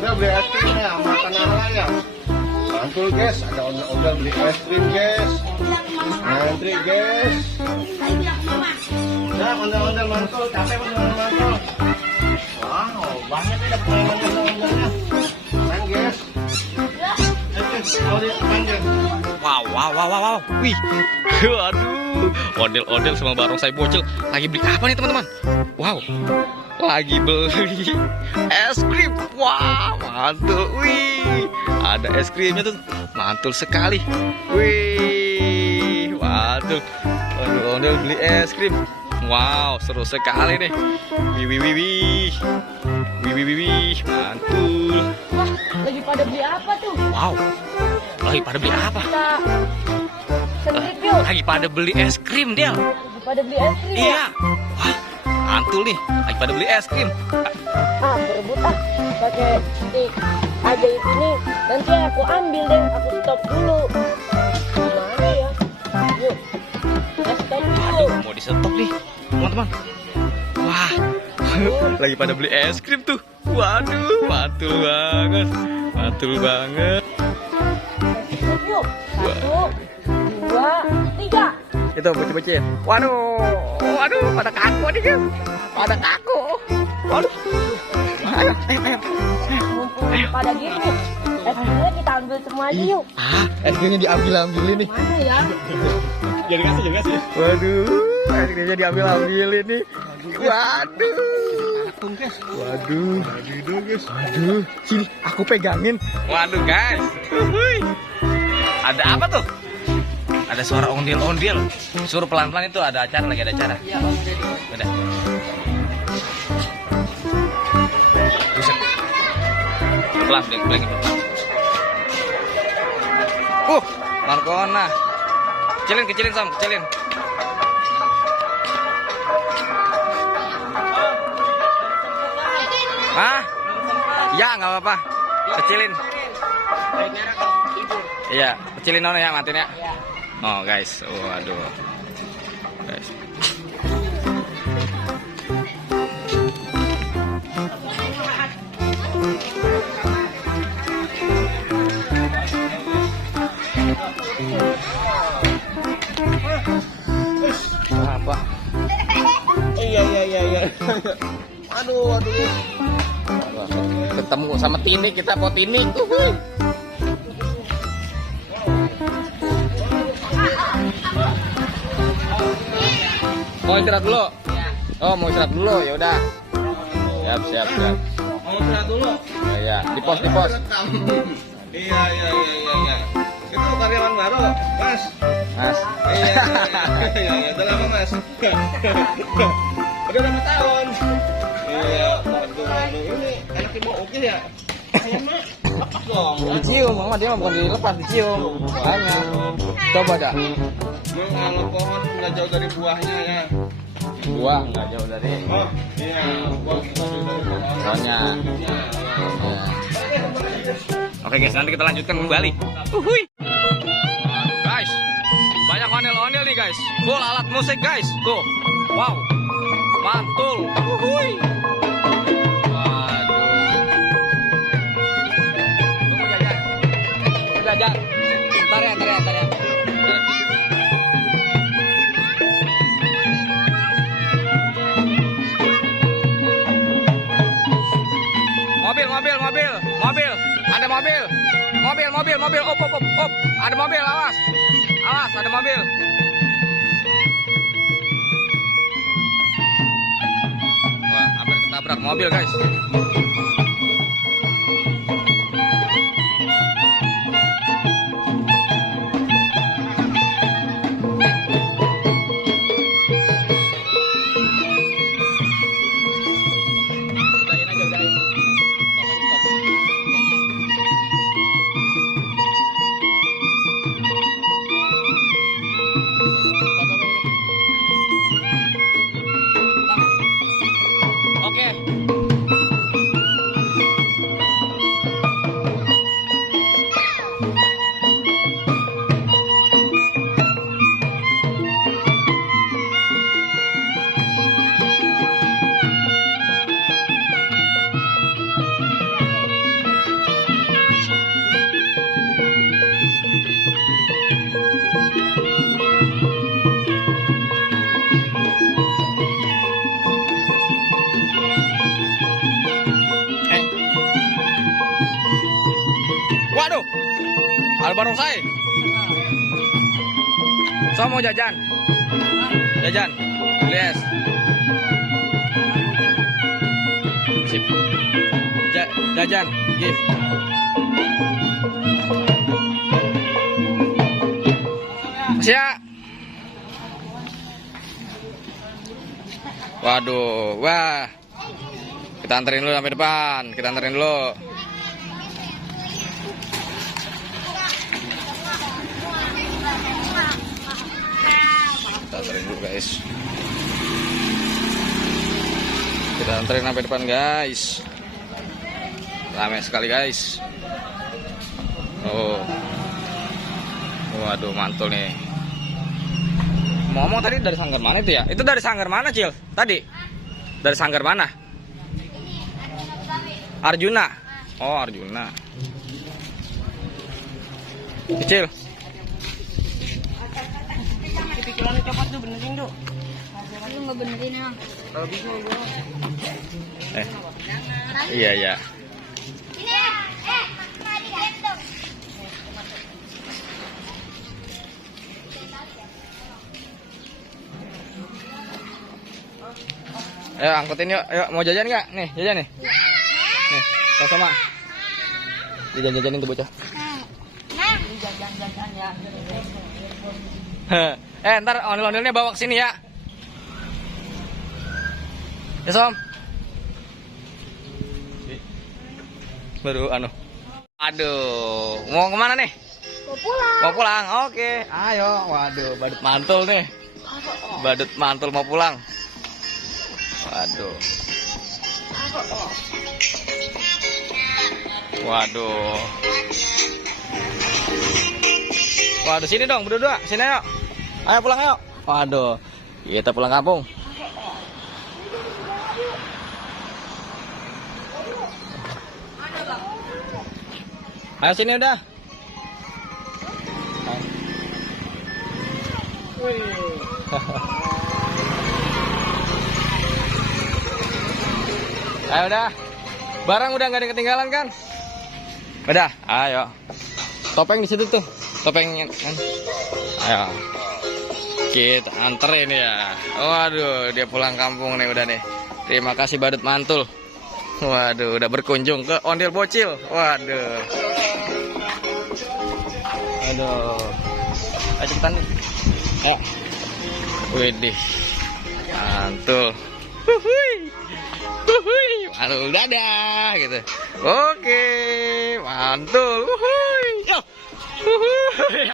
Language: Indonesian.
ondel-ondel beli es krim ya, makan apa ya? Mantul guys, ada ondel-ondel beli es krim guys. Ngantri guys. Ya ondel-ondel mantul, capek ondel-ondel mantul. Wow, banyak ya pemain ondel-ondelnya. Main guys. Wow. Wih, waduh, ondel-ondel sama barongsai bocil lagi beli apa nih teman-teman? Wow, lagi beli es krim. Wah, mantul. Wih, ada es krimnya tuh, mantul sekali. Wih, mantul. Ondel-ondel beli es krim. Wow, seru sekali nih. Wih, mantul. Wah, lagi pada beli apa tuh? Wow, lagi pada beli apa? Kita sendiri yuk. Lagi pada beli es krim, Del. Lagi pada beli es krim. Iya. Wah, mantul nih. Lagi pada beli es krim. Berebut pakai stick ajaib ini. Nanti aku ambil deh, aku stop dulu. Gimana ya? Yuk, kita stop dulu. Aduh, mau di stop nih, teman-teman. Wah, lagi pada beli es krim tuh. Waduh, mantul banget. Mantul banget. Stop yuk. 1, 2, 3. Itu bocil-bocil. Waduh, pada kaku nih guys. Pada kaku. Waduh. Ayo. Mumpung pada gitu, es krimnya kita ambil semua aja yuk. Es krimnya diambil-ambilin nih. Mana ya? Jangan kasih. Waduh, es krimnya diambil-ambilin nih. Waduh. Waduh, sini aku pegangin. Waduh guys, ada apa tuh? Ada suara ondel-ondel. Suruh pelan-pelan, itu ada acara, lagi ada acara. Udah. Buset. Pelan, pelan. Markona. Kecilin Sam, kecilin. Ya nggak apa-apa, kecilin. Iya, kecilin nono ya, matiin ya. Oh guys, waduh, guys. Apa? Iya. Aduh. Ketemu sama Tini, kita mau Tini. Mau istirahat dulu? Oh, mau istirahat dulu, ya udah. Siap. Mau istirahat dulu? Ya, di pos. Iya. Itu karyawan baru, Mas. Iya. Udah lama, Mas. Udah berapa tahun? Iya, waduh. Ini anak ibu oke ya? Ayam mah. Dicium, Mama, dia bukan dilepas, dicium. Makanya. Coba dah. Kalau pohon nggak jauh dari buahnya ya. Buah nggak jauh dari. Oh, iya. Buah nggak jauh dari pohon. Buahnya. Ya. Oke guys, nanti kita lanjutkan kembali. Guys, banyak ondel-ondel nih guys. Full alat musik guys. Tuh, wow, mantul. Waduh. Tunggu jajan. Ntar ya. Mobil. Ada mobil. Op. Ada mobil, awas, ada mobil. Wah, hampir ketabrak mobil, guys. ada barongsai. So mau jajan? Jajan. Yes. Sip. Jajan, gift. Siap. Waduh, wah. Kita anterin dulu sampai depan. Kita anterin dulu. Kita anterin dulu, guys. Kita anterin sampai depan, guys. Ramai sekali, guys. Oh. Waduh, mantul nih. Ngomong tadi dari sanggar mana itu ya? Itu dari sanggar mana, Cil? Tadi? Dari sanggar mana? Arjuna. Oh, Arjuna. Kecil. Pikirannya copot tuh, benerin tuh. Lu nggak benerin emang. Kalau bisa gua. Iya, iya. Ini mari gendong. Ayo angkutin yuk. Ayo mau jajan nggak? Nih, jajan nih. Nih, sama. Jajan-jajanin tuh bocah. Ini jajan-jajan ya. Ntar ondel-ondelnya bawa ke sini ya. Ya, Som. Baru Aduh, mau kemana nih? Mau pulang. Mau pulang. Oke. Ayo. Waduh, badut mantul nih. Badut mantul mau pulang. Waduh. Waduh. Waduh, sini dong berdua. Sini ayo. Ayo pulang ayo. Waduh. Kita pulang kampung. Ayo sini udah. Ayo udah. Barang udah nggak ada ketinggalan kan? Udah, ayo. Topeng di situ tuh. Topengnya kan. Ayo. Kita anterin ya. Waduh, dia pulang kampung nih udah nih. Terima kasih badut mantul. Waduh, udah berkunjung ke Ondel Bocil. Waduh. Aduh. Ayo cepetan nih. Ayo. Widih. Mantul. Huhui. Huhui. Mantul dadah gitu. Oke, mantul. Huhui. Yo. Huhui.